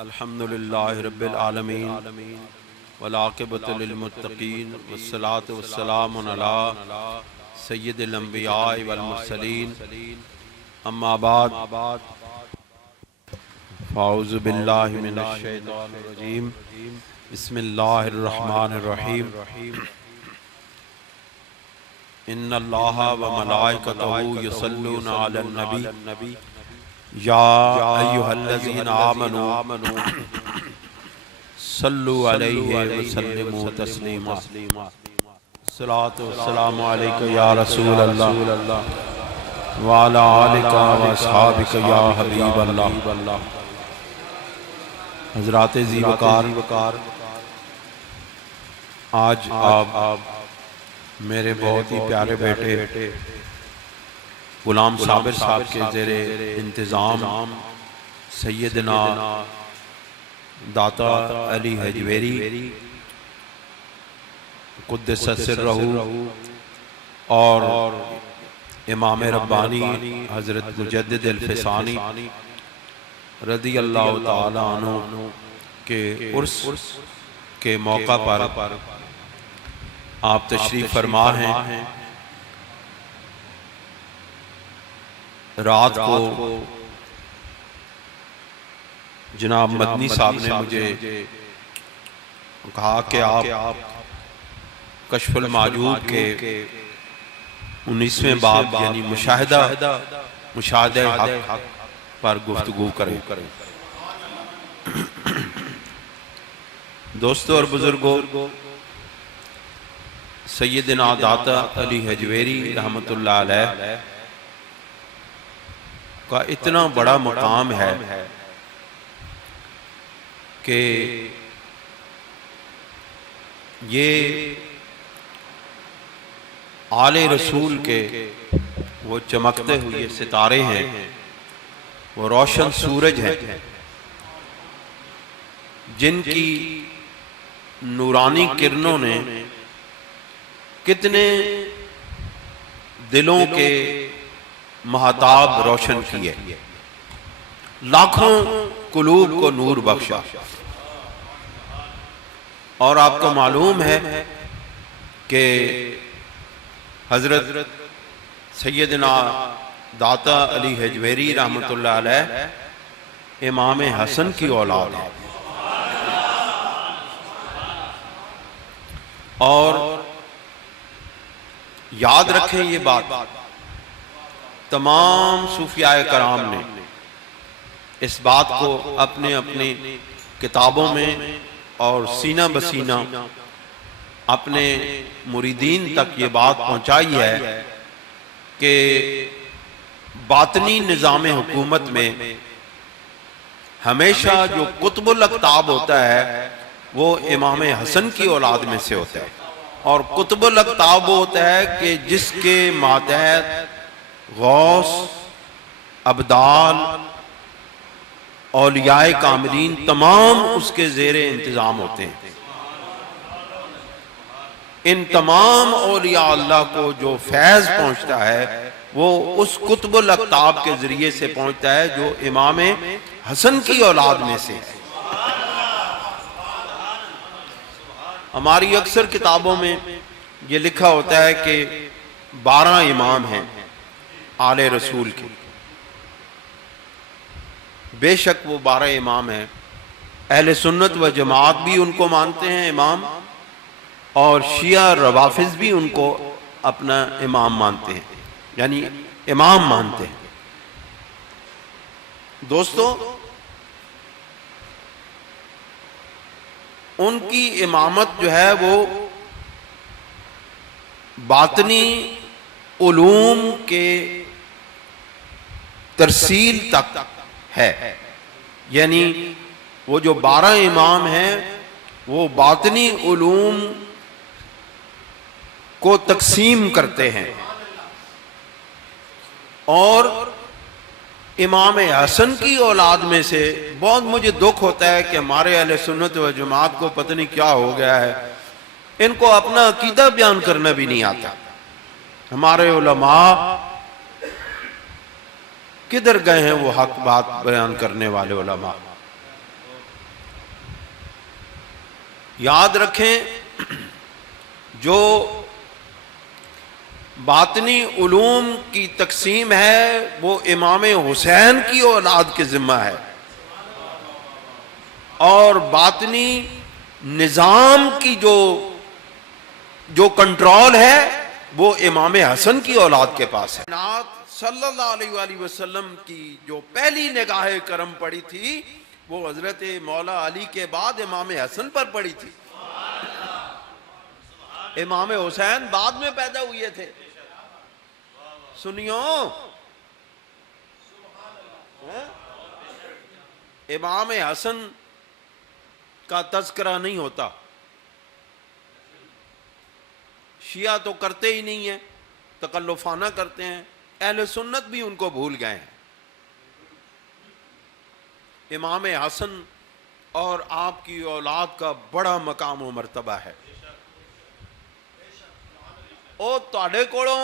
الحمدللہ رب العالمین والعاقبۃ للمتقین والصلاة والسلام علی سید الانبیاء والمرسلین اما بعد فاعوذ باللہ من الشیطان الرجیم بسم اللہ الرحمن الرحیم ان اللہ وملائکتہ یصلون علی النبی یا ایہا الذین آمنوا صلو علیہ وسلموا تسلیما الصلاۃ والسلام علیک یا رسول اللہ وعلی آلک واصحابک یا حبیب اللہ۔ حضرات ذی وقار، آج آپ میرے بہت ہی پیارے بیٹے غلام صابر صاحب کے زیر انتظام سیدنا داتا علی حجویری قدس سرہ اور امام ربانی حضرت مجدد الفسانی رضی اللہ تعالی عنہ کے عرس کے موقع پر آپ تشریف فرما ہیں۔ رات کو جناب مدنی صاحب نے مجھے کہا کہ آپ کشف المعجوب کے 19ویں باب یعنی مشاہدہ حق پر گفتگو کریں۔ دوستو اور بزرگوں، سیدنا داتا علی حجویری رحمۃ اللہ علیہ کا اتنا بڑا مقام ہے کہ یہ آل رسول کے وہ چمکتے ہوئے ستارے ہیں، وہ روشن سورج ہیں جن کی نورانی کرنوں نے کتنے دلوں کے مہتاب روشن کیے، لاکھوں قلوب کو نور بخشا۔ اور آپ کو معلوم ہے کہ حضرت سیدنا داتا علی حجویری رحمۃ اللہ علیہ امام حسن کی اولاد ہے، اور یاد رکھیں یہ بات، تمام صوفیاء کرام نے اس بات کو اپنے اپنے کتابوں میں اور سینہ بسینہ اپنے مریدین تک یہ بات پہنچائی ہے کہ باطنی نظام حکومت میں ہمیشہ جو قطب الاقطاب ہوتا ہے وہ امام حسن کی اولاد میں سے ہوتا ہے، اور قطب الاقطاب ہوتا ہے کہ جس کے ماتحت غوث، ابدال، اولیاء کاملین تمام اس کے زیر انتظام ہوتے ہیں۔ ان تمام اولیاء اللہ کو جو فیض پہنچتا ہے وہ اس قطب الاقطاب کے ذریعے سے پہنچتا ہے جو امام حسن کی اولاد میں سے ہے۔ ہماری اکثر کتابوں میں یہ لکھا ہوتا ہے کہ 12 امام ہیں آل رسول کے، بے شک وہ 12 امام ہیں۔ اہل سنت و جماعت بھی ان کو مانتے ہیں امام، اور شیعہ روافض بھی ان کو اپنا امام مانتے ہیں، یعنی امام مانتے ہیں۔ دوستو، ان کی امامت جو ہے وہ باطنی علوم کے ترسیل تک ہے، یعنی وہ جو 12 امام ہیں وہ باطنی علوم کو تقسیم کرتے ہیں، اور امام حسن کی اولاد میں سے بہت مجھے دکھ ہوتا ہے کہ ہمارے اہل سنت و جماعت کو پتہ نہیں کیا ہو گیا ہے، ان کو اپنا عقیدہ بیان کرنا بھی نہیں آتا۔ ہمارے علماء کدھر گئے ہیں وہ حق بات بیان کرنے والے علماء؟ یاد رکھیں جو باطنی علوم کی تقسیم ہے وہ امام حسین کی اولاد کے ذمہ ہے، اور باطنی نظام کی جو کنٹرول ہے وہ امام حسن کی اولاد کے پاس ہے۔ صلی اللہ علیہ وآلہ وسلم کی جو پہلی نگاہ کرم پڑی تھی وہ حضرت مولا علی کے بعد امام حسن پر پڑی تھی۔ امام حسین بعد میں پیدا ہوئے تھے۔ سنیو، امام حسن کا تذکرہ نہیں ہوتا، شیعہ تو کرتے ہی نہیں ہیں، تکلفانہ کرتے ہیں، اہل سنت بھی ان کو بھول گئے ہیں۔ امام حسن اور آپ کی اولاد کا بڑا مقام و مرتبہ ہے۔ او تواڈے کولوں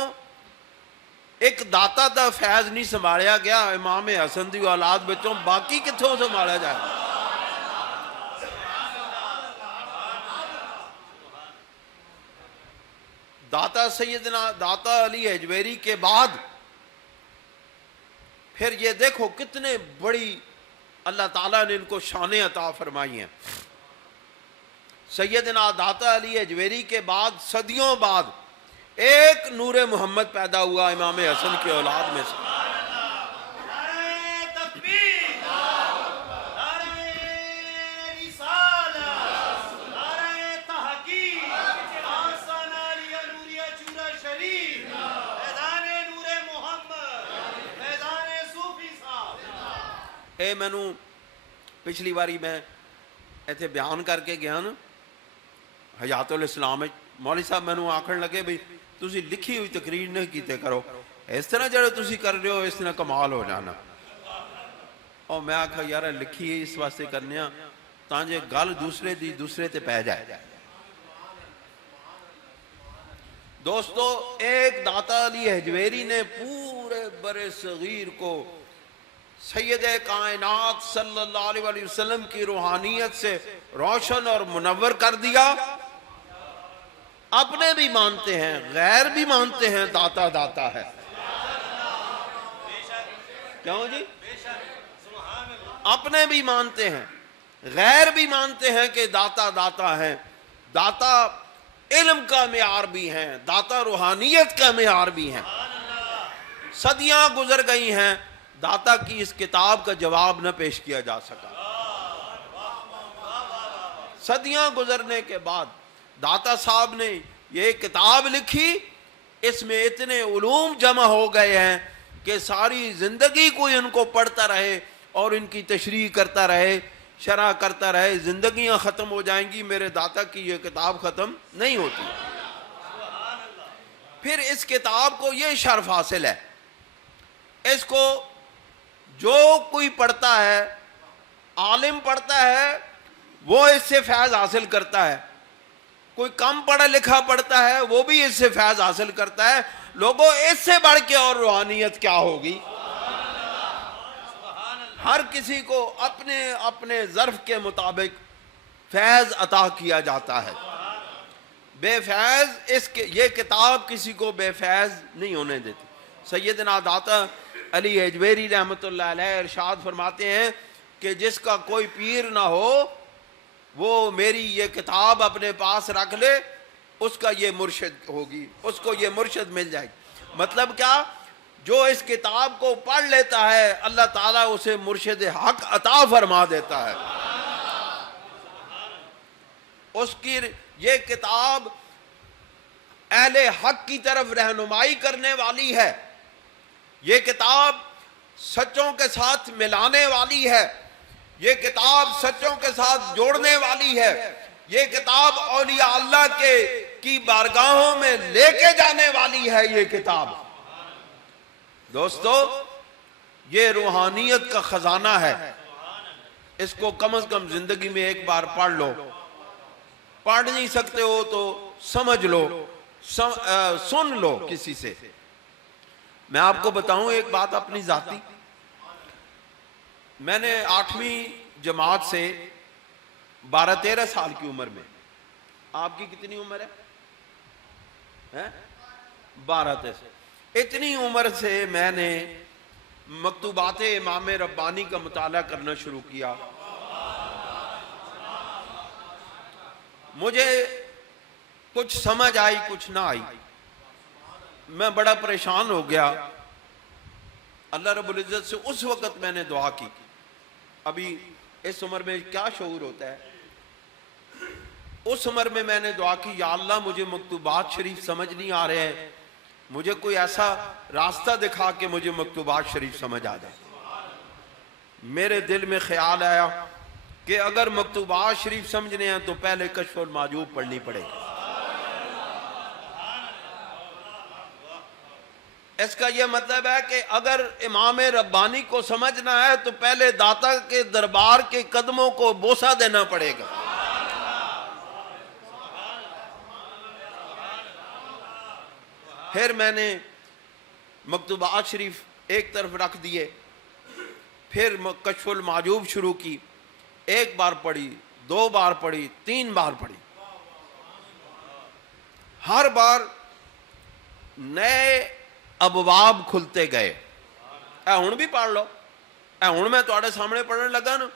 ایک داتا دا فیض نہیں سنبھالیا گیا امام حسن دی اولاد بچوں، باقی کتھوں سنبھالا جائے؟ داتا سیدنا داتا علی حجویری کے بعد پھر یہ دیکھو کتنے بڑی اللہ تعالیٰ نے ان کو شانیں عطا فرمائی ہیں۔ سیدنا داتا علی حجویری کے بعد صدیوں بعد ایک نور محمد پیدا ہوا امام حسن کی اولاد میں سے۔ میں نو پچھلی باری میں ایتھے بیان کر کے گیا نا حیات الاسلام، مولوی صاحب میں نو آکھن لگے بھئی تسی لکھی ہوئی تقریر نہیں کیتے کرو، اس طرح جڑے تسی کر رہے ہو اس طرح کمال ہو جانا۔ اور میں آکھا یار لکھی اس واسطے کرنے ہاں تانجے گل دوسرے تے پہ جائے۔ دوستو، ایک داتا علی حجویری نے پورے برِ صغیر کو سید کائنات صلی اللہ علیہ وآلہ وسلم کی روحانیت سے روشن اور منور کر دیا۔ اپنے بھی مانتے ہیں، غیر بھی مانتے ہیں داتا داتا ہے۔ کیوں جی؟ اپنے بھی مانتے ہیں، غیر بھی مانتے ہیں کہ داتا داتا ہے۔ داتا علم کا معیار بھی ہیں، داتا روحانیت کا معیار بھی ہیں۔ صدیاں گزر گئی ہیں، داتا کی اس کتاب کا جواب نہ پیش کیا جا سکا۔ صدیاں گزرنے کے بعد داتا صاحب نے یہ کتاب لکھی، اس میں اتنے علوم جمع ہو گئے ہیں کہ ساری زندگی کوئی ان کو پڑھتا رہے اور ان کی تشریح کرتا رہے، شرح کرتا رہے، زندگیاں ختم ہو جائیں گی، میرے داتا کی یہ کتاب ختم نہیں ہوتی۔ پھر اس کتاب کو یہ شرف حاصل ہے، اس کو جو کوئی پڑھتا ہے، عالم پڑھتا ہے، وہ اس سے فیض حاصل کرتا ہے۔ کوئی کم پڑھا لکھا پڑھتا ہے وہ بھی اس سے فیض حاصل کرتا ہے۔ لوگوں، اس سے بڑھ کے اور روحانیت کیا ہوگی؟ ہر کسی کو اپنے اپنے ظرف کے مطابق فیض عطا کیا جاتا ہے۔ بے فیض یہ کتاب کسی کو بے فیض نہیں ہونے دیتی۔ سیدنا داتا علی حجویری رحمۃ اللہ علیہ ارشاد فرماتے ہیں کہ جس کا کوئی پیر نہ ہو وہ میری یہ کتاب اپنے پاس رکھ لے، اس کا یہ مرشد ہوگی، اس کو یہ مرشد مل جائے گی۔ مطلب کیا؟ جو اس کتاب کو پڑھ لیتا ہے اللہ تعالیٰ اسے مرشد حق عطا فرما دیتا ہے۔ اس کی یہ کتاب اہل حق کی طرف رہنمائی کرنے والی ہے، یہ کتاب سچوں کے ساتھ ملانے والی ہے، یہ کتاب سچوں کے ساتھ جوڑنے والی ہے، یہ کتاب اولیاء اللہ کی بارگاہوں میں لے کے جانے والی ہے۔ یہ کتاب دوستو یہ روحانیت کا خزانہ ہے، اس کو کم از کم زندگی میں ایک بار پڑھ لو، پڑھ نہیں سکتے ہو تو سمجھ لو، سن لو کسی سے۔ میں آپ کو بتاؤں ایک بات اپنی ذاتی، میں نے 8ویں جماعت سے 12-13 سال کی عمر میں آپ کی کتنی عمر ہے؟ 12-13۔ اتنی عمر سے میں نے مکتوبات امام ربانی کا مطالعہ کرنا شروع کیا۔ مجھے کچھ سمجھ آئی، کچھ نہ آئی، میں بڑا پریشان ہو گیا۔ اللہ رب العزت سے اس وقت میں نے دعا کی، ابھی اس عمر میں کیا شعور ہوتا ہے، اس عمر میں نے دعا کی، یا اللہ مجھے مکتوبات شریف سمجھ نہیں آ رہے ہیں، مجھے کوئی ایسا راستہ دکھا کہ مجھے مکتوبات شریف سمجھ آ جائے۔ میرے دل میں خیال آیا کہ اگر مکتوبات شریف سمجھنے ہیں تو پہلے کشف المحجوب پڑھنی پڑے گی۔ اس کا یہ مطلب ہے کہ اگر امام ربانی کو سمجھنا ہے تو پہلے داتا کے دربار کے قدموں کو بوسہ دینا پڑے گا۔ پھر میں نے مکتوبات شریف ایک طرف رکھ دیے، پھر کشف المحجوب شروع کی، ایک بار پڑھی، 2 بار پڑھی، 3 بار پڑھی، ہر بار نئے ابواب کھلتے گئے۔ اے ہن بھی پڑھ لو، اے ہن میں تواڈے سامنے پڑھن لگا نا،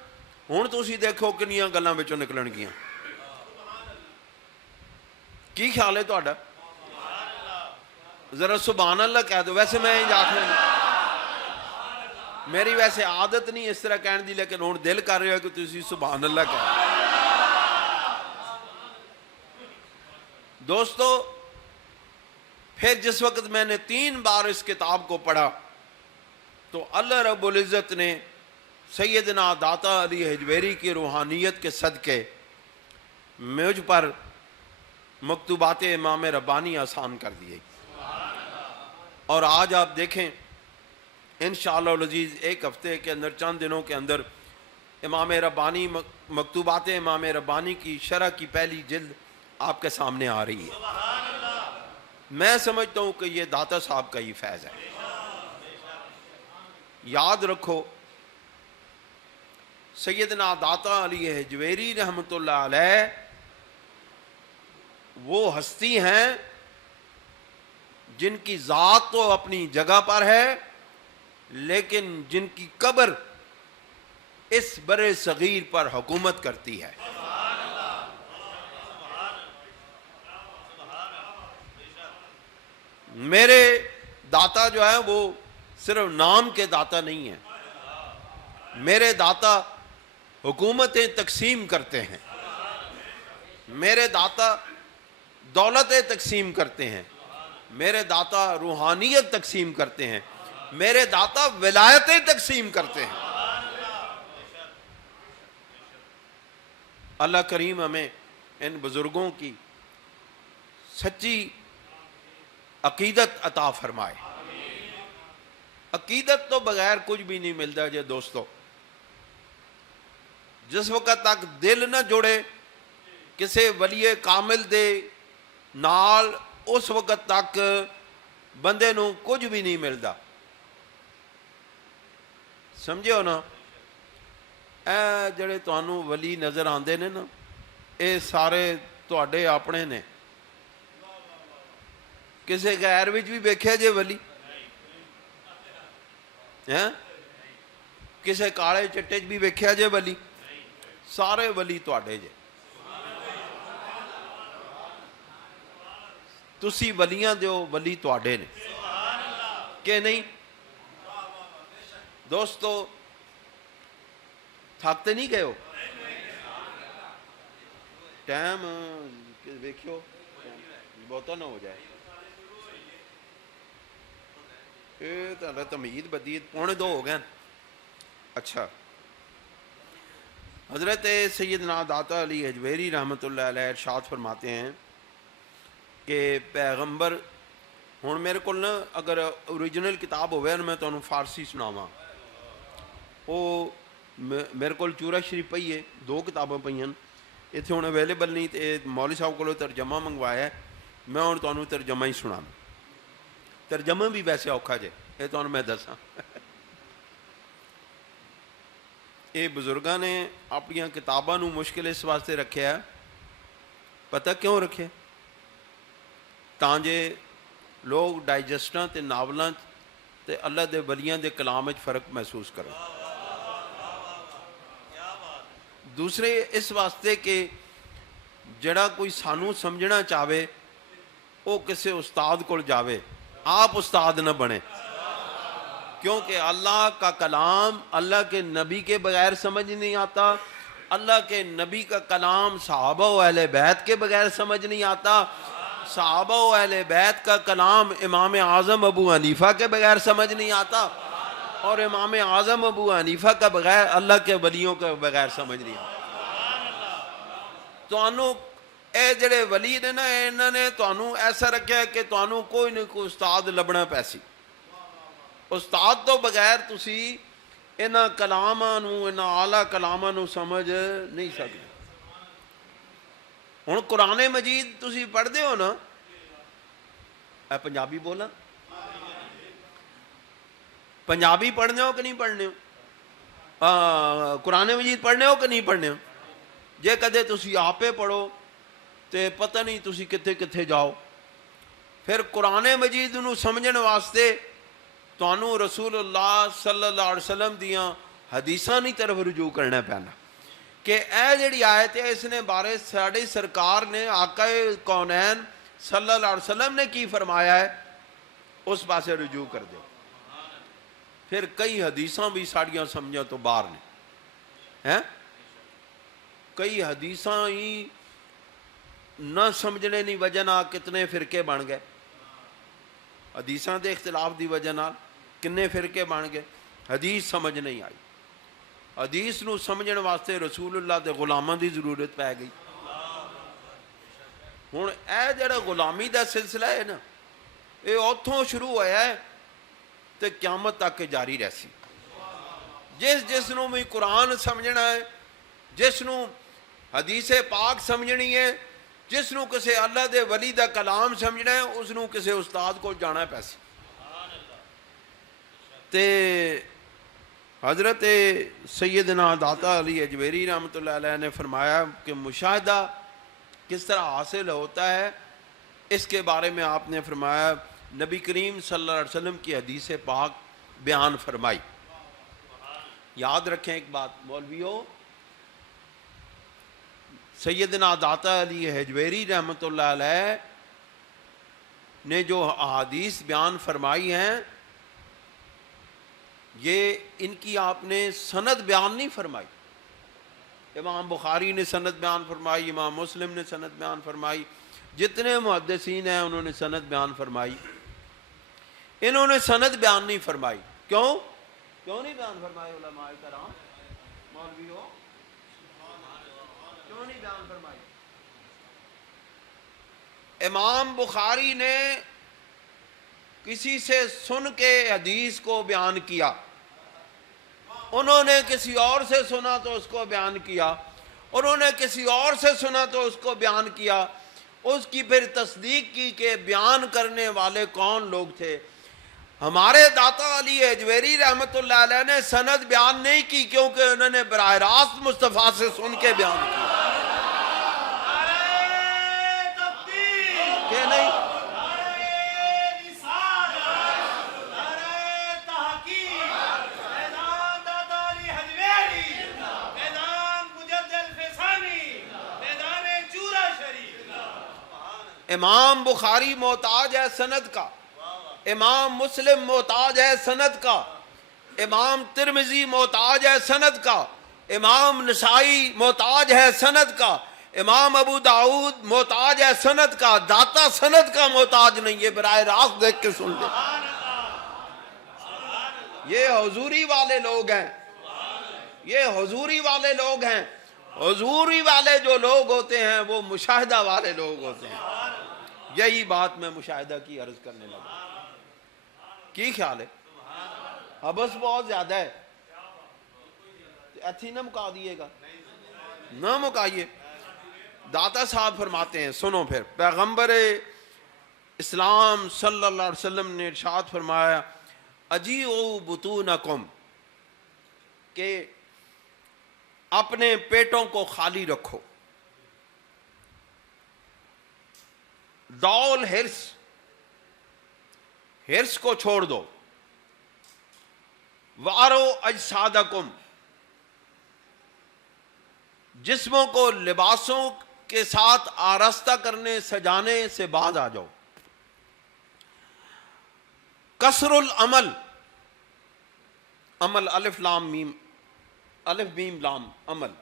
ہن تسی دیکھو کنیاں گلاں وچوں نکلن گیاں۔ کی خیال ہے تواڈا؟ ذرا سبحان اللہ کہہ دو۔ ویسے میں میری ویسے عادت نہیں اس طرح کہنے دی، لیکن ہن دل کر رہا ہے کہ تسی سبحان اللہ کہہ۔ دوستو، پھر جس وقت میں نے 3 بار اس کتاب کو پڑھا تو اللہ رب العزت نے سیدنا داتا علی حجویری کی روحانیت کے صدقے مجھ پر مکتوبات امام ربانی آسان کر دیے، اور آج آپ دیکھیں انشاءاللہ العزیز ایک ہفتے کے اندر، چند دنوں کے اندر امام ربانی، مکتوبات امام ربانی کی شرح کی پہلی جلد آپ کے سامنے آ رہی ہے۔ میں سمجھتا ہوں کہ یہ داتا صاحب کا ہی فیض ہے۔ یاد رکھو سیدنا داتا علی حجویری رحمۃ اللہ علیہ وہ ہستی ہیں جن کی ذات تو اپنی جگہ پر ہے، لیکن جن کی قبر اس برے صغیر پر حکومت کرتی ہے۔ میرے داتا جو ہے وہ صرف نام کے داتا نہیں ہیں، میرے داتا حکومتیں تقسیم کرتے ہیں، میرے داتا دولتیں تقسیم کرتے ہیں، میرے داتا روحانیت تقسیم کرتے ہیں، میرے داتا ولایتیں تقسیم کرتے ہیں۔ اللہ کریم ہمیں ان بزرگوں کی سچی عقیدت عطا فرمائے۔ عقیدت تو بغیر کچھ بھی نہیں ملتا جی دوستو۔ جس وقت تک دل نہ جڑے کسی ولی کامل دے نال، اس وقت تک بندے نو کچھ بھی نہیں ملتا۔ سمجھے ہو نا؟ اے جڑے تانوں ولی نظر آندے نے نا، اے سارے تواڈے اپنے نے۔ کسی غیر وچ بھی ویکھیا جے ولی؟ کسی کالے چٹے بھی ویکھیا جے ولی؟ سارے ولی تواڈے جے۔ تسی ولیاں دیو، ولی تواڈے نے کہ نہیں؟ دوستو تھکتے نہیں گئے ہو؟ ٹائم ویکھیو بہتا نہ ہو جائے۔ تمہید بدید 1:45 ہو گئے۔ اچھا، حضرت سیدنا داتا علی حجویری رحمۃ اللہ علیہ ارشاد فرماتے ہیں کہ پیغمبر، ہوں میرے کو نا اگر اوریجنل کتاب ہوئے نا میں تمہیں فارسی سناواں، وہ میرے کو چورا شریف پئی ہے، 2 کتابیں پئی ہیں اتنے ہوں اویلیبل نہیں، تو مولوی صاحب کو ترجمہ منگوایا ہے، میں ہوں تمہیں ترجمہ ہی سنا۔ ترجمہ بھی ویسے اوکھا جے، یہ تمہیں میں دساں۔ یہ بزرگاں نے اپنی کتاباں نو مشکل اس واسطے رکھیا ہے پتہ کیوں رکھے؟ تاں جے لوگ ڈائجسٹاں تے ناولاں تے اللہ دے ولیاں دے کلام وچ فرق محسوس کرن۔ دوسرے اس واسطے کہ جڑا کوئی سانو سمجھنا چاہے وہ کسے استاد کول جاوے، آپ استاد نہ بنے، کیونکہ اللہ کا کلام اللہ کے نبی کے بغیر سمجھ نہیں آتا، اللہ کے نبی کا کلام صحابہ و اہل بیت کے بغیر سمجھ نہیں آتا، صحابہ و اہل بیت کا کلام امام اعظم ابو حنیفہ کے بغیر سمجھ نہیں آتا، اور امام اعظم ابو حنیفہ کا بغیر اللہ کے ولیوں کے بغیر سمجھ نہیں آتا۔ تانوں اے جڑے ولی نے نا، انہوں نے تانوں ایسا رکھا ہے کہ تانوں کوئی نہ کوئی استاد لبنا پیسی، استاد تو بغیر تسی انہاں کلاماں نو، انہاں اعلیٰ کلاماں نو سمجھ نہیں سکتے۔ ہن قرآن مجید تسی پڑھ دے ہو نا، اے پنجابی بولا، پنجابی پڑھنے ہو کہ نہیں پڑھنے ہو؟ قرآن مجید پڑھنے ہو کہ نہیں پڑھنے ہو؟ جے کدے تسی آپے پڑھو تے پتہ نہیں تسی کتھے کتھے جاؤ۔ پھر قرآن مجید نو سمجھن واسطے تانوں رسول اللہ صلی اللہ علیہ وسلم دیاں حدیثاں دی طرف رجوع کرنا پینا کہ اے جڑی آیت ہے اس نے بارے ساڑے سرکار نے آقا کونین صلی اللہ علیہ وسلم نے کی فرمایا ہے، اس پاسے رجوع کر دو۔ پھر کئی حدیثاں بھی ساڑیاں سمجھا تو باہر نے ہیں، کئی حدیثاں ہی نہ سمجھنے دی وجہ نال کتنے فرقے بن گئے، حدیثاں دے اختلاف دی وجہ نال کنے فرقے بن گئے، حدیث سمجھ نہیں آئی۔ حدیث نو سمجھن واسطے رسول اللہ دے غلاماں دی ضرورت پہ گئی۔ ہن اے جڑا غلامی دا سلسلہ ہے نا، اے اوتھوں شروع ہویا ہے تے قیامت تک جاری رہسی۔ جس نو بھی قرآن سمجھنا ہے، جس نو حدیث پاک سمجھنی ہے، جس نو کسے اللہ دے ولی دا کلام سمجھنا ہے، اس نو کسے استاد کو جانا پیسی۔ تے حضرت سیدنا داتا علی اجویری رحمۃ اللہ علیہ نے فرمایا کہ مشاہدہ کس طرح حاصل ہوتا ہے، اس کے بارے میں آپ نے فرمایا نبی کریم صلی اللہ علیہ وسلم کی حدیث پاک بیان فرمائی۔ یاد رکھیں ایک بات مولویوں، سیدنا داتا علی حجویری رحمۃ اللہ علیہ نے جو احادیث بیان فرمائی ہیں، یہ ان کی آپ نے سند بیان نہیں فرمائی۔ امام بخاری نے سند بیان فرمائی، امام مسلم نے سند بیان فرمائی، جتنے محدثین ہیں انہوں نے سند بیان فرمائی، انہوں نے سند بیان نہیں فرمائی۔ کیوں نہیں بیان فرمائی علماء کرام؟ مولویوں کیوں نہیں بیان فرمائی؟ امام بخاری نے کسی سے سن کے حدیث کو بیان کیا، انہوں نے کسی اور سے سنا تو اس کو بیان کیا، انہوں نے کسی اور سے سنا تو اس کو بیان کیا، اس کی پھر تصدیق کی کہ بیان کرنے والے کون لوگ تھے۔ ہمارے داتا علی اجویری رحمۃ اللہ علیہ نے سند بیان نہیں کی، کیونکہ انہوں نے براہ راست مصطفیٰ سے سن کے بیان کیا کہ نہیں۔ امام بخاری محتاج ہے سند کا، امام مسلم محتاج ہے سند کا، امام ترمذی محتاج ہے سند کا، امام نسائی محتاج ہے سند کا، امام ابو داؤد محتاج ہے سند کا، داتا سند کا محتاج نہیں ہے، براہ راست دیکھ کے سن لے۔ یہ حضوری والے لوگ ہیں، یہ حضوری والے لوگ ہیں۔ حضوری والے جو لوگ ہوتے ہیں وہ مشاہدہ والے لوگ ہوتے ہیں۔ یہی بات میں مشاہدہ کی عرض کرنے لگا۔ کی خیال ہے؟ حبس بہت زیادہ ہے، ایتھی نہ مکا دیے گا، نہ مکائیے۔ داتا صاحب فرماتے ہیں، سنو پھر، پیغمبر اسلام صلی اللہ علیہ وسلم نے ارشاد فرمایا اجیعوا بطونکم، کہ اپنے پیٹوں کو خالی رکھو۔ دول ہرس کو چھوڑ دو. وارو اجسادکم، جسموں کو لباسوں کے ساتھ آراستہ کرنے سجانے سے باز آ جاؤ. کسر العمل، عمل الف لام میم، الف میم لام عمل،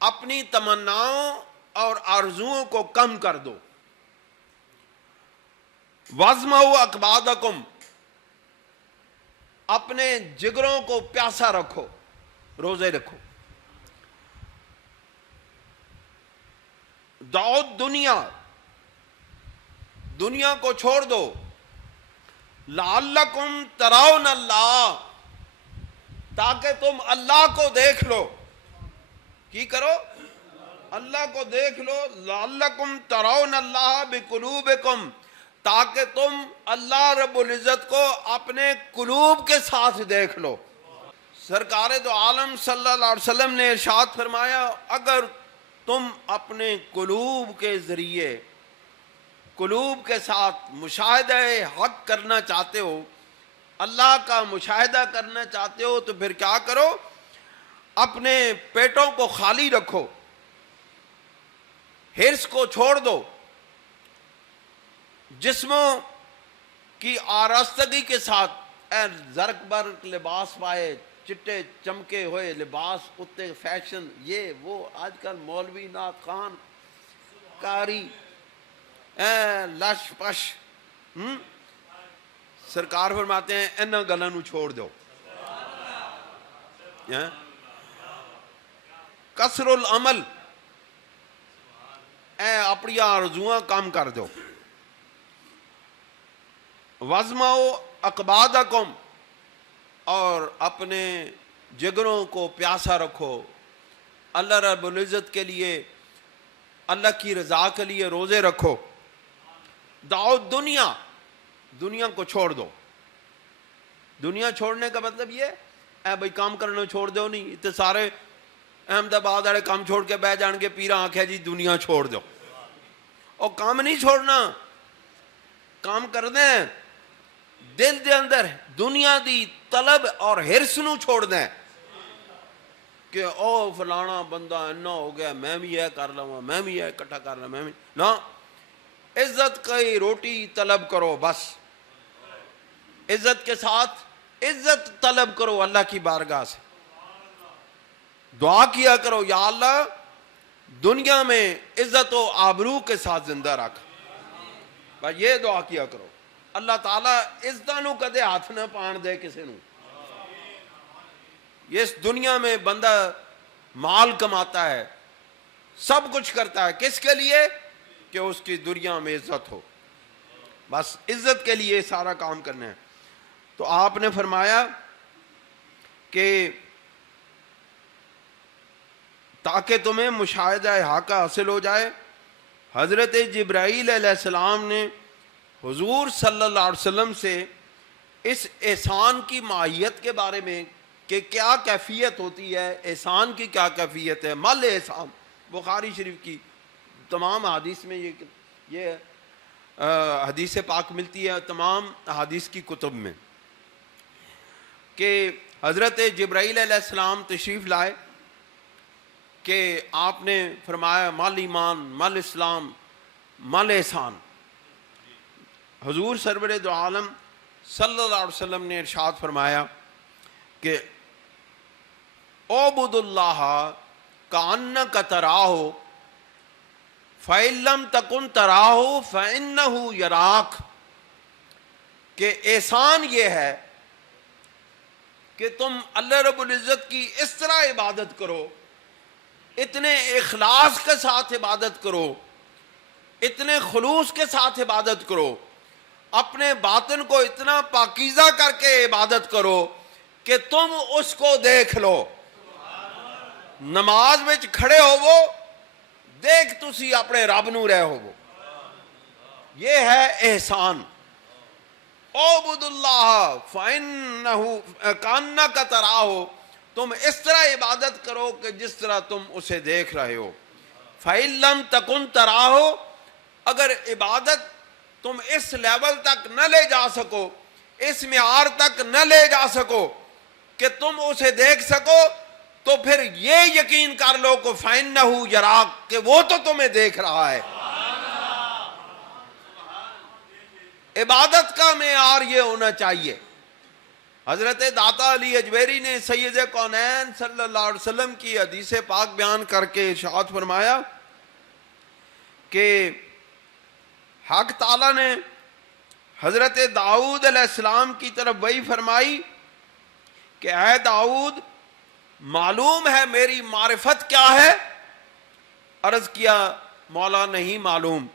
اپنی تمناؤں اور آرزوؤں کو کم کر دو. وَازْمَعُوا اَقْبَاضَكُمْ، اپنے جگروں کو پیاسا رکھو، روزے رکھو. دعو دنیا، دنیا کو چھوڑ دو. لعلکم ترون اللہ، تاکہ تم اللہ کو دیکھ لو. کی کرو؟ اللہ کو دیکھ لو. لعلکم ترون اللہ بقلوبکم، تاکہ تم اللہ رب العزت کو اپنے قلوب کے ساتھ دیکھ لو. سرکار دو عالم صلی اللہ علیہ وسلم نے ارشاد فرمایا، اگر تم اپنے قلوب کے ذریعے، قلوب کے ساتھ مشاہدہ حق کرنا چاہتے ہو، اللہ کا مشاہدہ کرنا چاہتے ہو، تو پھر کیا کرو؟ اپنے پیٹوں کو خالی رکھو، ہرس کو چھوڑ دو. جسموں کی آراستگی کے ساتھ زرق برق لباس پائے، چٹے چمکے ہوئے لباس، کتے فیشن، یہ وہ آج کل مولوی نعت خان کاری لش پش. سرکار فرماتے ہیں انہاں گلاں نو چھوڑ دو. کسر العمل، اپنی آرزوئاں کام کر دو. وَازْمَعُوا اَقْبَاضَكُمْ، اور اپنے جگروں کو پیاسا رکھو. اللہ رب العزت کے لیے، اللہ کی رضا کے لیے روزے رکھو. دعو دنیا، دنیا کو چھوڑ دو. دنیا چھوڑنے کا مطلب یہ بھائی کام کرنا چھوڑ دو نہیں. اتنے سارے احمد آباد والے کام چھوڑ کے بہ جان کے پیرا آنکھیں جی دنیا چھوڑ دو. اور کام نہیں چھوڑنا، کام کرنا ہے. دل دے اندر دنیا دی طلب اور ہرس نو چھوڑ دیں کہ او فلانا بندہ اینا ہو گیا، میں بھی یہ کر لوں، میں بھی یہ اکٹھا کر لوں، میں بھی نا. عزت کی روٹی طلب کرو، بس عزت کے ساتھ عزت طلب کرو اللہ کی بارگاہ سے. دعا کیا کرو، یا اللہ دنیا میں عزت و آبرو کے ساتھ زندہ رکھ. بس یہ دعا کیا کرو. اللہ تعالیٰ عزتاں نو کدے ہاتھ نہ پان دے کسی نو. یہ اس دنیا میں بندہ مال کماتا ہے، سب کچھ کرتا ہے، کس کے لیے؟ کہ اس کی دنیا میں عزت ہو. بس عزت کے لیے سارا کام کرنا ہے. تو آپ نے فرمایا کہ تاکہ تمہیں مشاہدہ حق حاصل ہو جائے. حضرت جبرائیل علیہ السلام نے حضور صلی اللہ علیہ وسلم سے اس احسان کی ماہیت کے بارے میں کہ کیا کیفیت ہوتی ہے، احسان کی کیا کیفیت ہے، مل احسان، بخاری شریف کی تمام حدیث میں یہ حدیث پاک ملتی ہے، تمام حدیث کی کتب میں، کہ حضرت جبرائیل علیہ السلام تشریف لائے کہ آپ نے فرمایا مل ایمان، مل اسلام، مل احسان. حضور سرور دو عالم صلی اللہ علیہ وسلم نے ارشاد فرمایا کہ اعبد اللہ کأنک تراہ فإن لم تکن تراہ فإنہ یراک. کہ احسان یہ ہے کہ تم اللہ رب العزت کی اس طرح عبادت کرو، اتنے اخلاص کے ساتھ عبادت کرو، اتنے خلوص کے ساتھ عبادت کرو، اپنے باطن کو اتنا پاکیزہ کر کے عبادت کرو کہ تم اس کو دیکھ لو. نماز میں کھڑے ہوو، دیکھ تسی اپنے رب نو رہے ہوو. یہ ہے احسان. اعبد اللہ فإنہ کأنک تراہ، تم اس طرح عبادت کرو کہ جس طرح تم اسے دیکھ رہے ہو. فإن لم تکن تراہ، اگر عبادت تم اس لیول تک نہ لے جا سکو، اس معیار تک نہ لے جا سکو کہ تم اسے دیکھ سکو، تو پھر یہ یقین کر لو کہ فَإِنَّهُ يَرَاكَ، کہ وہ تو تمہیں دیکھ رہا ہے۔ عبادت کا معیار یہ ہونا چاہیے۔ حضرت داتا علی اجمیری نے سید کونین صلی اللہ علیہ وسلم کی حدیث پاک بیان کر کے ارشاد فرمایا کہ حق تعالیٰ نے حضرت داؤد علیہ السلام کی طرف وحی فرمائی کہ اے داؤد، معلوم ہے میری معرفت کیا ہے؟ عرض کیا مولا نہیں معلوم۔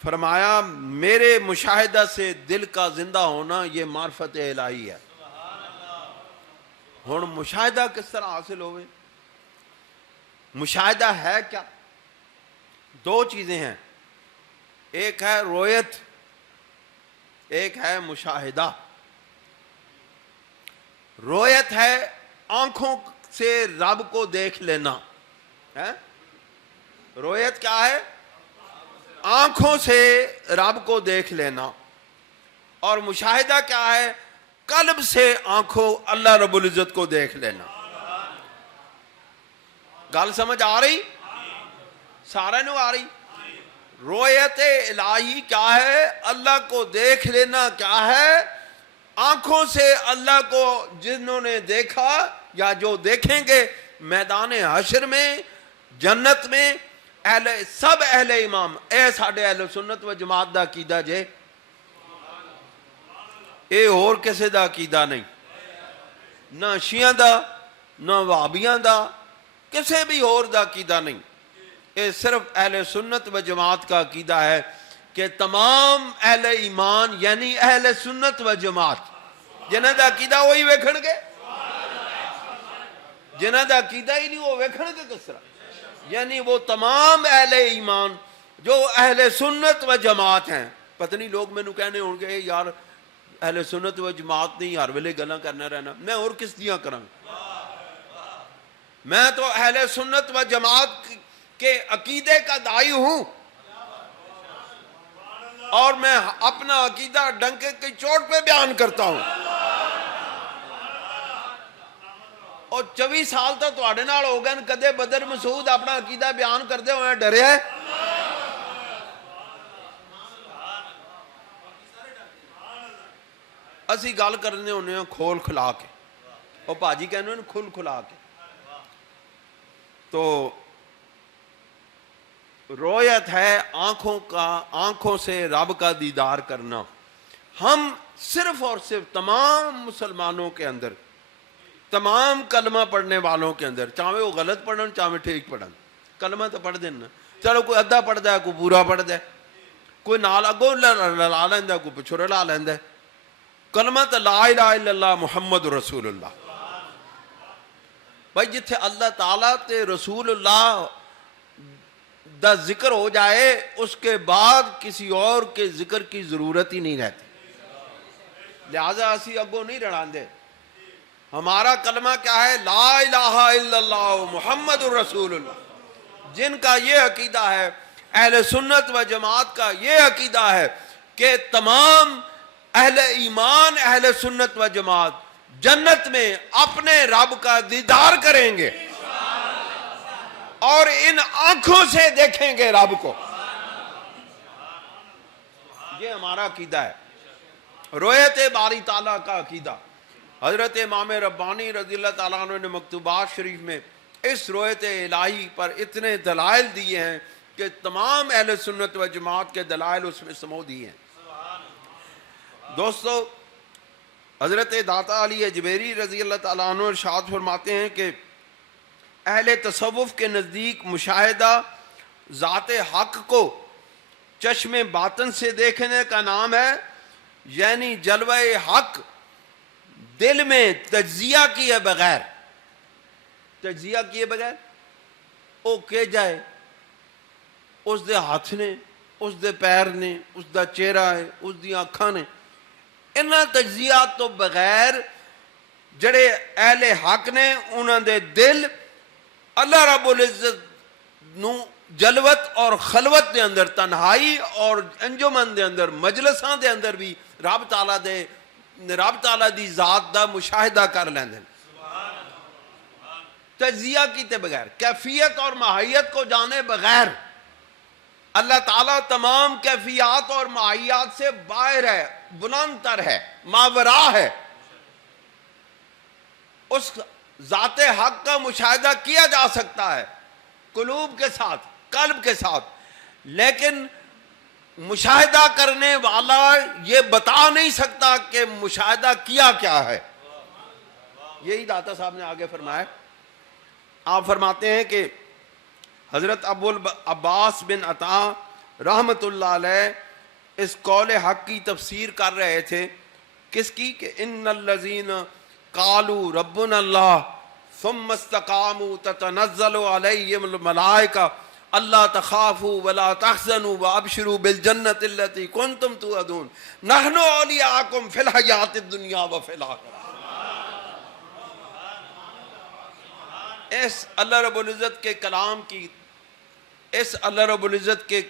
فرمایا میرے مشاہدہ سے دل کا زندہ ہونا یہ معرفت الہی ہے۔ ہن مشاہدہ کس طرح حاصل ہوئے؟ مشاہدہ ہے کیا؟ دو چیزیں ہیں، ایک ہے رویت، ایک ہے مشاہدہ۔ رویت ہے آنکھوں سے رب کو دیکھ لینا، رویت کیا ہے؟ آنکھوں سے رب کو دیکھ لینا۔ اور مشاہدہ کیا ہے؟ قلب سے آنکھوں اللہ رب العزت کو دیکھ لینا۔ گل سمجھ آ رہی؟ سارا نو آ رہی؟ رویت الہی کیا ہے؟ اللہ کو دیکھ لینا کیا ہے؟ آنکھوں سے اللہ کو جنہوں نے دیکھا یا جو دیکھیں گے میدان حشر میں، جنت میں، سب اہل امام، اے ساڈے اہل سنت و جماعت دا عقیدہ جے، اے اور کسے دا عقیدہ نہیں، نہ شیعہ دا، نہ وہابیاں دا، کسے بھی اور دا عقیدہ نہیں۔ اے صرف اہل سنت و جماعت کا عقیدہ ہے کہ تمام اہل ایمان یعنی اہل سنت و جماعت جنہاں دا عقیدہ وہی ویکھن گے، جنہاں دا عقیدہ ہی نہیں وہ ویکھن گے کس طرح؟ یعنی وہ تمام اہل ایمان جو اہل سنت و جماعت ہیں۔ پتہ نہیں لوگ میں نو کہنے ہوں گے یار اہل سنت و جماعت نہیں ہر ویلے گلاں کرنا رہنا، میں اور کس دیاں کراں؟ میں تو اہل سنت و جماعت کے عقیدے کا داعی ہوں، اور میں اپنا عقیدہ ڈنکے کی چوٹ پہ بیان کرتا ہوں۔ اور 24 سال تو تواڈے نال ہو گئے، کدے بدر مسعود اپنا عقیدہ بیان کرتے ہوئے ڈرے ہے؟ اسی گل کرنے ہونے ہیں کھول کھلا کے، اور پاجی کہنے ہیں کھل کھلا کے۔ تو رویت ہے آنکھوں سے رب کا دیدار کرنا۔ ہم صرف اور صرف تمام مسلمانوں کے اندر، تمام کلمہ پڑھنے والوں کے اندر، چاہے وہ غلط پڑھن چاہے ٹھیک پڑھن، کلمہ تو پڑھ دینا، چلو کوئی ادھا پڑھتا ہے کوئی پورا پڑھتا ہے، کوئی نال اگوں لا لینا کوئی پچھوں لا لینا ہے، کلمہ تو لا الہ الا اللہ محمد رسول اللہ۔ بھائی جتھے اللہ تعالیٰ تے رسول اللہ دا ذکر ہو جائے اس کے بعد کسی اور کے ذکر کی ضرورت ہی نہیں رہتی، لہذا اسی اگوں نہیں رڑاندے۔ ہمارا کلمہ کیا ہے؟ لا الہ الا اللہ محمد رسول اللہ۔ جن کا یہ عقیدہ ہے، اہل سنت و جماعت کا یہ عقیدہ ہے کہ تمام اہل ایمان اہل سنت و جماعت جنت میں اپنے رب کا دیدار کریں گے اور ان آنکھوں سے دیکھیں گے رب کو، یہ ہمارا عقیدہ ہے، رویت باری تعالیٰ کا عقیدہ۔ حضرت امام ربانی رضی اللہ تعالیٰ عنہ نے مکتوبات شریف میں اس رویت الہی پر اتنے دلائل دیے ہیں کہ تمام اہل سنت و جماعت کے دلائل اس میں سمو دیے ہیں۔ دوستو، حضرت داتا علی اجمیری رضی اللہ تعالیٰ عنہ ارشاد فرماتے ہیں کہ اہل تصوف کے نزدیک مشاہدہ ذات حق کو چشم باطن سے دیکھنے کا نام ہے، یعنی جلوہ حق دل میں تجزیہ کیے بغیر، تجزیہ کیے بغیر او کہ جائے اس دے ہاتھ نے، اس دے پیر نے، اس دا چہرہ ہے، اس دی آنکھاں نے، انہاں تجزیات تو بغیر جڑے اہل حق نے انہاں دے دل اللہ رب العزت نو جلوت اور خلوت دے اندر، تنہائی اور انجمن دے اندر، مجلساں دے اندر بھی رب تعالیٰ دی ذات دا مشاہدہ کر لیندے ہیں، تجزیہ کیتے بغیر، کیفیت اور ماہیت کو جانے بغیر۔ اللہ تعالیٰ تمام کیفیات اور ماہیات سے باہر ہے، بلند تر ہے، ماورا ہے۔ اس ذات حق کا مشاہدہ کیا جا سکتا ہے قلوب کے ساتھ، قلب کے ساتھ، لیکن مشاہدہ کرنے والا یہ بتا نہیں سکتا کہ مشاہدہ کیا کیا ہے۔ یہی داتا صاحب نے آگے فرمایا، آپ فرماتے ہیں کہ حضرت ابو العباس بن عطا رحمت اللہ علیہ اس قول حق کی تفسیر کر رہے تھے، کس کی؟ کہ ان الذین قالوا ربنا اللہ ثم استقاموا تتنزل علیہم الملائکہ اللہ تخافوا ولا تحزنوا وابشروا بالجنۃ التي کنتم توعدون نحن اولیاءکم فی الحیاۃ الدنیا وفی الآخرہ۔ اس اللہ رب العزت کے کلام کی، اس اللہ رب العزت کے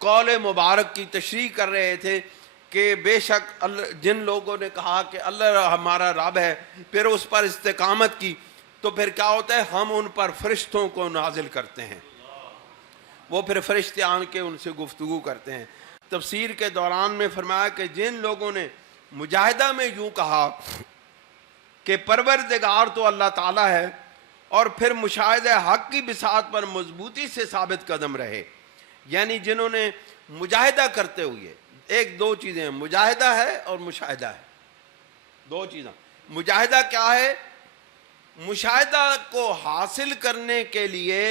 قول مبارک کی تشریح کر رہے تھے کہ بے شک جن لوگوں نے کہا کہ اللہ ہمارا رب ہے، پھر اس پر استقامت کی، تو پھر کیا ہوتا ہے؟ ہم ان پر فرشتوں کو نازل کرتے ہیں، وہ پھر فرشتے آن کے ان سے گفتگو کرتے ہیں۔ تفسیر کے دوران میں فرمایا کہ جن لوگوں نے مجاہدہ میں یوں کہا کہ پروردگار تو اللہ تعالیٰ ہے، اور پھر مشاہدہ حق کی بساط پر مضبوطی سے ثابت قدم رہے، یعنی جنہوں نے مجاہدہ کرتے ہوئے، ایک دو چیزیں ہیں، مجاہدہ ہے اور مشاہدہ ہے، دو چیزیں۔ مجاہدہ کیا ہے؟ مشاہدہ کو حاصل کرنے کے لیے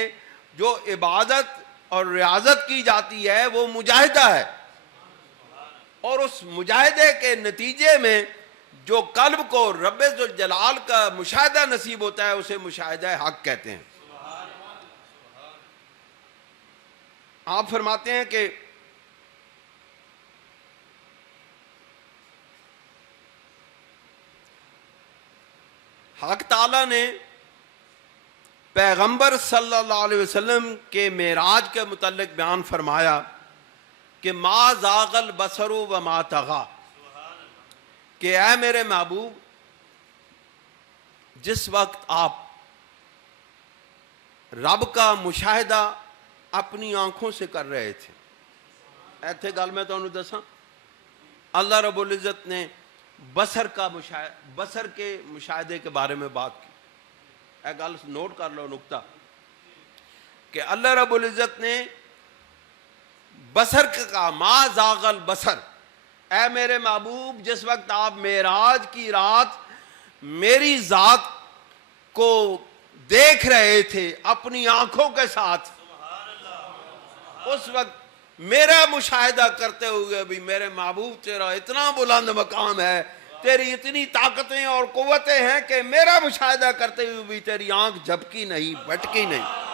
جو عبادت اور ریاضت کی جاتی ہے وہ مجاہدہ ہے، اور اس مجاہدے کے نتیجے میں جو قلب کو رب ذوالجلال کا مشاہدہ نصیب ہوتا ہے اسے مشاہدہ حق کہتے ہیں۔ آپ فرماتے ہیں کہ حق تعالیٰ نے پیغمبر صلی اللہ علیہ وسلم کے معراج کے متعلق بیان فرمایا کہ ما زاغ البصر وما طغی، کہ اے میرے محبوب جس وقت آپ رب کا مشاہدہ اپنی آنکھوں سے کر رہے تھے، ایتھے گل میں تو انہوں دساں، اللہ رب العزت نے بصر کے مشاہدے کے بارے میں بات کی۔ اے گل نوٹ کر لو نقطہ، کہ اللہ رب العزت نے بصر کا کہا، ما زاغ البصر، اے میرے محبوب جس وقت آپ معراج کی رات میری ذات کو دیکھ رہے تھے اپنی آنکھوں کے ساتھ، اس وقت میرا مشاہدہ کرتے ہوئے بھی میرے محبوب تیرا اتنا بلند مقام ہے، تیری اتنی طاقتیں اور قوتیں ہیں کہ میرا مشاہدہ کرتے ہوئے بھی تیری آنکھ جھپکی نہیں، بھٹکی نہیں۔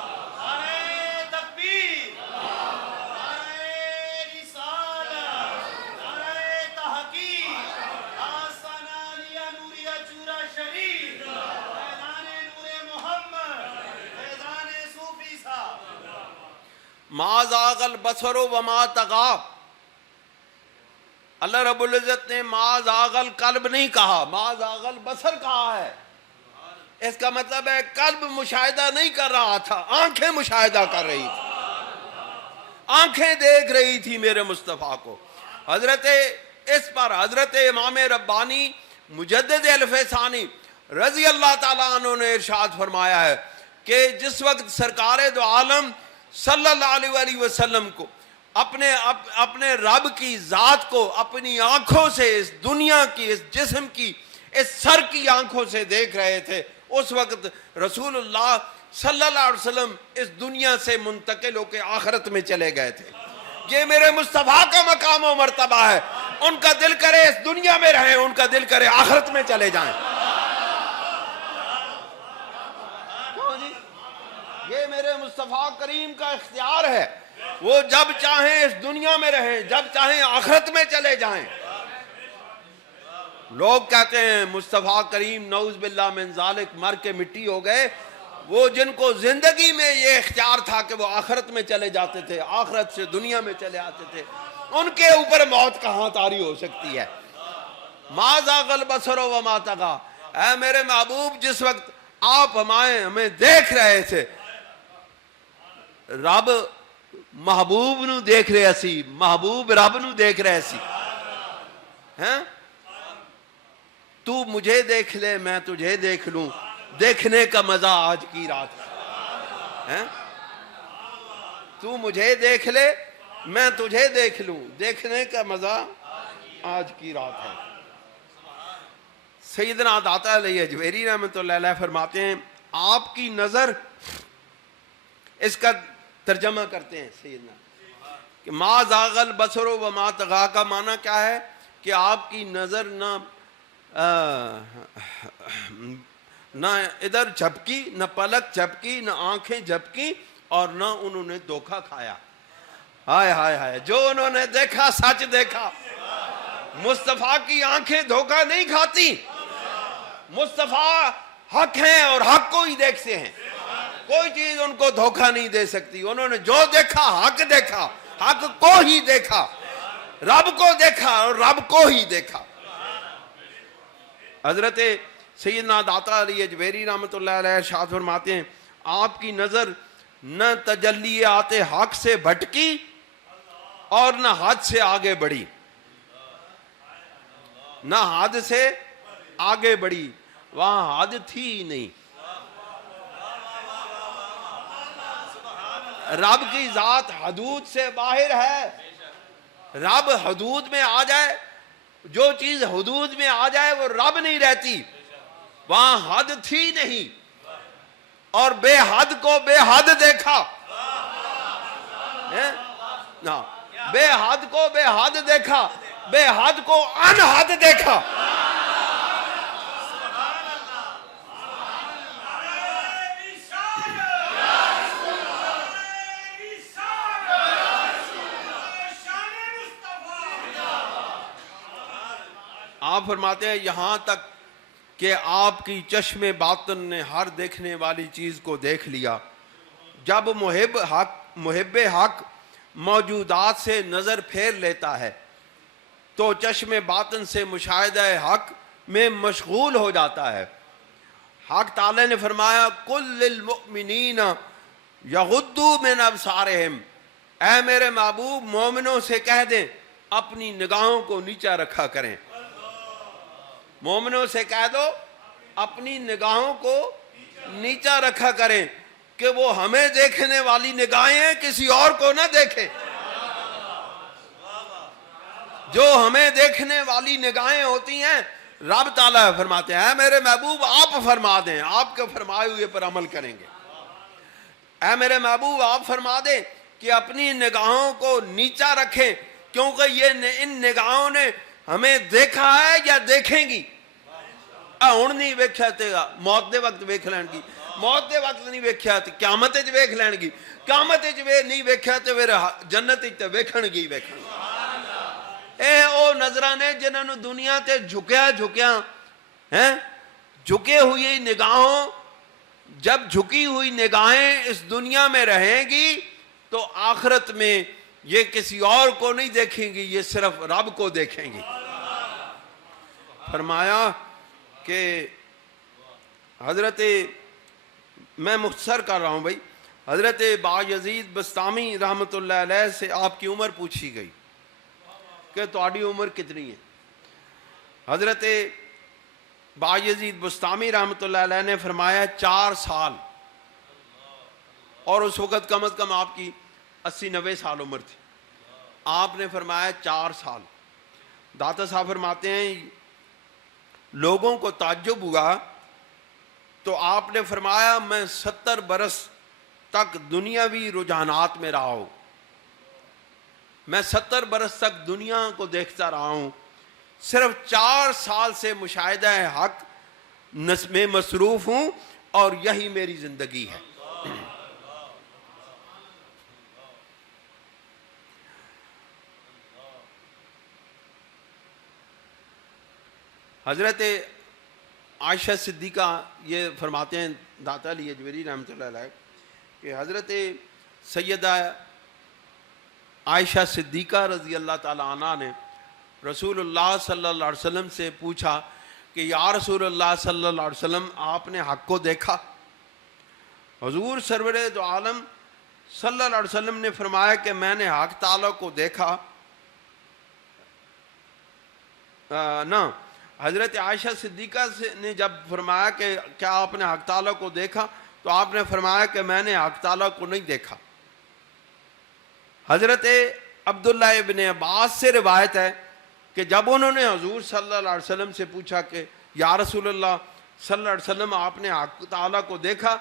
ما زاغ البصر وما طغی، اللہ رب العزت نے ما زاغ القلب نہیں کہا، ما زاغ البصر کہا ہے۔ اس کا مطلب ہے قلب مشاہدہ نہیں کر رہا تھا، آنکھیں مشاہدہ کر رہی تھی، آنکھیں دیکھ رہی تھی میرے مصطفیٰ کو۔ اس پر حضرت امام ربانی مجدد الف ثانی رضی اللہ تعالیٰ عنہ نے ارشاد فرمایا ہے کہ جس وقت سرکار دو عالم صلی اللہ علیہ وآلہ وسلم کو اپنے رب کی ذات کو اپنی آنکھوں سے، اس دنیا کی، اس جسم کی، اس سر کی آنکھوں سے دیکھ رہے تھے، اس وقت رسول اللہ صلی اللہ علیہ وسلم اس دنیا سے منتقل ہو کے آخرت میں چلے گئے تھے۔ یہ میرے مصطفیٰ کا مقام و مرتبہ ہے، ان کا دل کرے اس دنیا میں رہیں، ان کا دل کرے آخرت میں چلے جائیں۔ یہ میرے مصطفیٰ کریم کا اختیار ہے، وہ جب چاہیں اس دنیا میں رہیں، جب چاہیں آخرت میں چلے جائیں۔ لوگ کہتے ہیں مصطفیٰ کریم نعوذ باللہ من ذالک مر کے مٹی ہو گئے، وہ جن کو زندگی میں یہ اختیار تھا کہ وہ آخرت میں چلے جاتے تھے، آخرت سے دنیا میں چلے آتے تھے، ان کے اوپر موت کہاں طاری ہو سکتی ہے؟ ما زاغ البصر وما طغی، اے میرے محبوب جس وقت آپ ہمیں دیکھ رہے تھے، رب محبوب نو دیکھ رہے سی، محبوب رب نو دیکھ رہے سی، ہیں؟ تو مجھے دیکھ لے میں تجھے دیکھ لوں، دیکھنے کا مزہ آج کی رات ہے، تو مجھے دیکھ لے میں تجھے دیکھ لوں، دیکھنے کا مزہ آج کی رات ہے۔ سیدنا داتا علیہ اجویری رحمۃ اللہ علیہ فرماتے ہیں آپ کی نظر، اس کا ترجمہ کرتے ہیں سیدنا کہ ما زاغ البصر وما طغی کا معنی کیا ہے کہ آپ کی نظر نہ ادھر جھپکی، نہ پلک جھپکی، نہ آنکھیں جھپکی، اور نہ انہوں نے دھوکہ کھایا۔ ہائے ہائے ہائے، جو انہوں نے دیکھا سچ دیکھا۔ مصطفیٰ کی آنکھیں دھوکہ نہیں کھاتی، مصطفیٰ حق ہیں اور حق کو ہی دیکھتے ہیں، کوئی چیز ان کو دھوکہ نہیں دے سکتی۔ انہوں نے جو دیکھا حق دیکھا، حق کو ہی دیکھا، رب کو دیکھا اور رب کو ہی دیکھا۔ حضرت سیدنا داتا علی اجویری رحمۃ اللہ علیہ ارشاد فرماتے ہیں آپ کی نظر نہ تجلیات حق سے بھٹکی اور نہ حد سے آگے بڑھی، نہ حد سے آگے بڑھی، وہاں حد تھی ہی نہیں۔ رب کی ذات حدود سے باہر ہے، رب حدود میں آ جائے، جو چیز حدود میں آ جائے وہ رب نہیں رہتی، وہاں حد تھی نہیں، اور بے حد کو بے حد دیکھا، بے حد کو بے حد دیکھا، بے حد کو ان حد دیکھا۔ آپ فرماتے ہیں یہاں تک کہ آپ کی چشم باطن نے ہر دیکھنے والی چیز کو دیکھ لیا۔ جب محب حق موجودات سے نظر پھیر لیتا ہے تو چشم باطن سے مشاہدہ حق میں مشغول ہو جاتا ہے۔ حق تعالی نے فرمایا قل للمؤمنین یغضوا من ابصارہم، اے میرے محبوب مومنوں سے کہہ دیں اپنی نگاہوں کو نیچا رکھا کریں، مومنوں سے کہہ دو اپنی نگاہوں کو نیچا رکھا کریں کہ وہ ہمیں دیکھنے والی نگاہیں ہیں، کسی اور کو نہ دیکھیں۔ جو ہمیں دیکھنے والی نگاہیں ہوتی ہیں رب تعالیٰ فرماتے ہیں اے میرے محبوب آپ فرما دیں، آپ کے فرمائے ہوئے پر عمل کریں گے۔ اے میرے محبوب آپ فرما دیں کہ اپنی نگاہوں کو نیچا رکھیں، کیونکہ یہ ان نگاہوں نے ہمیں دیکھا ہے یا دیکھیں گی۔ ہن نہیں ویکھیا تے موت دے وقت ویکھ لین گی، موت دے وقت نہیں ویکھیا تے قیامت وچ ویکھ لین گی، قیامت وچ نہیں ویکھیا تے پھر جنت وچ تے ویکھن گی ویکھن۔ اے او نظراں نے جنہاں نوں دنیا تے جھکیا ہیں، جھکے ہوئی نگاہوں، جب جھکی ہوئی نگاہیں اس دنیا میں رہیں گی تو آخرت میں یہ کسی اور کو نہیں دیکھیں گی، یہ صرف رب کو دیکھیں گی۔ فرمایا کہ حضرت، میں مختصر کر رہا ہوں بھائی، حضرت بایزید بسطامی رحمۃ اللہ علیہ سے آپ کی عمر پوچھی گئی کہ تہاڈی عمر کتنی ہے؟ حضرت بایزید بسطامی رحمۃ اللہ علیہ نے فرمایا 4 سال، اور اس وقت کم از کم آپ کی 80-90 سال عمر تھی۔ آپ نے فرمایا 4 سال۔ داتا صاحب فرماتے ہیں لوگوں کو تعجب ہوا تو آپ نے فرمایا میں 70 برس تک دنیاوی رجحانات میں رہا ہوں، میں 70 برس تک دنیا کو دیکھتا رہا ہوں، صرف 4 سال سے مشاہدہ حق میں مصروف ہوں اور یہی میری زندگی ہے۔ حضرت عائشہ صدیقہ یہ فرماتے ہیں داتا علی اجویری رحمۃ اللہ علیہ کہ حضرت سیدہ عائشہ صدیقہ رضی اللہ تعالی عنہ نے رسول اللہ صلی اللہ علیہ وسلم سے پوچھا کہ یا رسول اللہ صلی اللہ علیہ وسلم آپ نے حق کو دیکھا؟ حضور سرور دو عالم صلی اللہ علیہ وسلم نے فرمایا کہ میں نے حق تعالیٰ کو دیکھا نہ حضرت عائشہ صدیقہ نے جب فرمایا کہ کیا آپ نے حق تعالیٰ کو دیکھا تو آپ نے فرمایا کہ میں نے حق تعالیٰ کو نہیں دیکھا۔ حضرت عبداللہ ابن عباس سے روایت ہے کہ جب انہوں نے حضور صلی اللہ علیہ وسلم سے پوچھا کہ یا رسول اللہ صلی اللہ علیہ وسلم آپ نے حق تعالیٰ کو دیکھا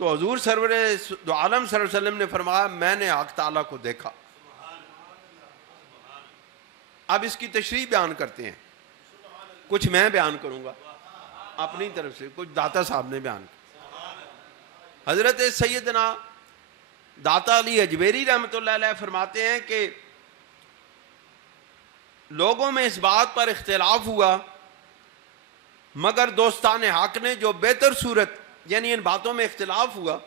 تو حضور سرور دو عالم صلی اللہ علیہ وسلم نے فرمایا میں نے حق تعالیٰ کو دیکھا۔ اب اس کی تشریح بیان کرتے ہیں، کچھ میں بیان کروں گا اپنی طرف سے، کچھ داتا صاحب نے بیان کیا۔ حضرت سیدنا داتا علی اجویری رحمۃ اللہ علیہ فرماتے ہیں کہ لوگوں میں اس بات پر اختلاف ہوا مگر دوستان حق نے جو بہتر صورت، یعنی ان باتوں میں اختلاف ہوا،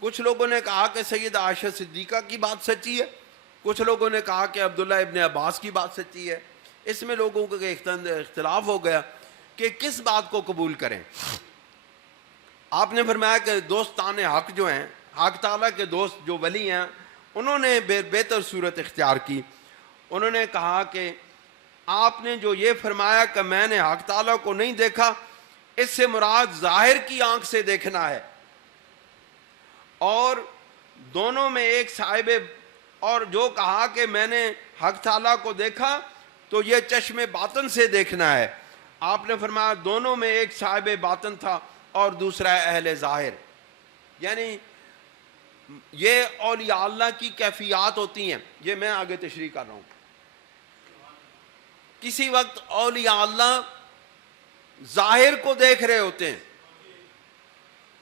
کچھ لوگوں نے کہا کہ سیدہ عائشہ صدیقہ کی بات سچی ہے، کچھ لوگوں نے کہا کہ عبداللہ ابن عباس کی بات سچی ہے۔ اس میں لوگوں کا اختلاف ہو گیا کہ کس بات کو قبول کریں۔ آپ نے فرمایا کہ دوستان حق جو ہیں، حق تعالیٰ کے دوست جو ولی ہیں، انہوں نے بہتر صورت اختیار کی۔ انہوں نے کہا کہ آپ نے جو یہ فرمایا کہ میں نے حق تعالیٰ کو نہیں دیکھا، اس سے مراد ظاہر کی آنکھ سے دیکھنا ہے، اور دونوں میں ایک صاحب، اور جو کہا کہ میں نے حق تعالیٰ کو دیکھا تو یہ چشم باطن سے دیکھنا ہے۔ آپ نے فرمایا دونوں میں ایک صاحب باطن تھا اور دوسرا اہل ظاہر، یعنی یہ اولیاء اللہ کی کیفیات ہوتی ہیں۔ یہ میں آگے تشریح کر رہا ہوں۔ کسی وقت اولیاء اللہ ظاہر کو دیکھ رہے ہوتے ہیں،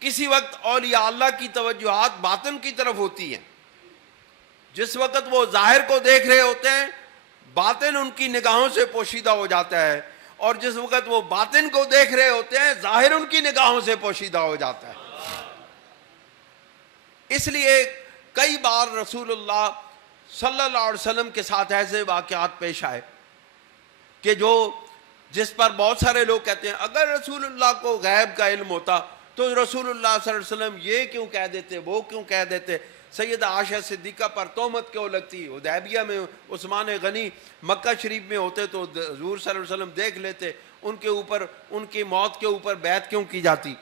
کسی وقت اولیاء اللہ کی توجہات باطن کی طرف ہوتی ہیں۔ جس وقت وہ ظاہر کو دیکھ رہے ہوتے ہیں باطن ان کی نگاہوں سے پوشیدہ ہو جاتا ہے، اور جس وقت وہ باطن کو دیکھ رہے ہوتے ہیں ظاہر ان کی نگاہوں سے پوشیدہ ہو جاتا ہے۔ اس لیے کئی بار رسول اللہ صلی اللہ علیہ وسلم کے ساتھ ایسے واقعات پیش آئے کہ جس پر بہت سارے لوگ کہتے ہیں اگر رسول اللہ کو غیب کا علم ہوتا تو رسول اللہ صلی اللہ علیہ وسلم یہ کیوں کہہ دیتے، وہ کیوں کہہ دیتے، سیدہ عائشہ صدیقہ پر تہمت کیوں لگتی، حدیبیہ میں عثمان غنی مکہ شریف میں ہوتے تو حضور صلی اللہ علیہ وسلم دیکھ لیتے، ان کے اوپر، ان کی موت کے اوپر بیعت کیوں کی جاتی۔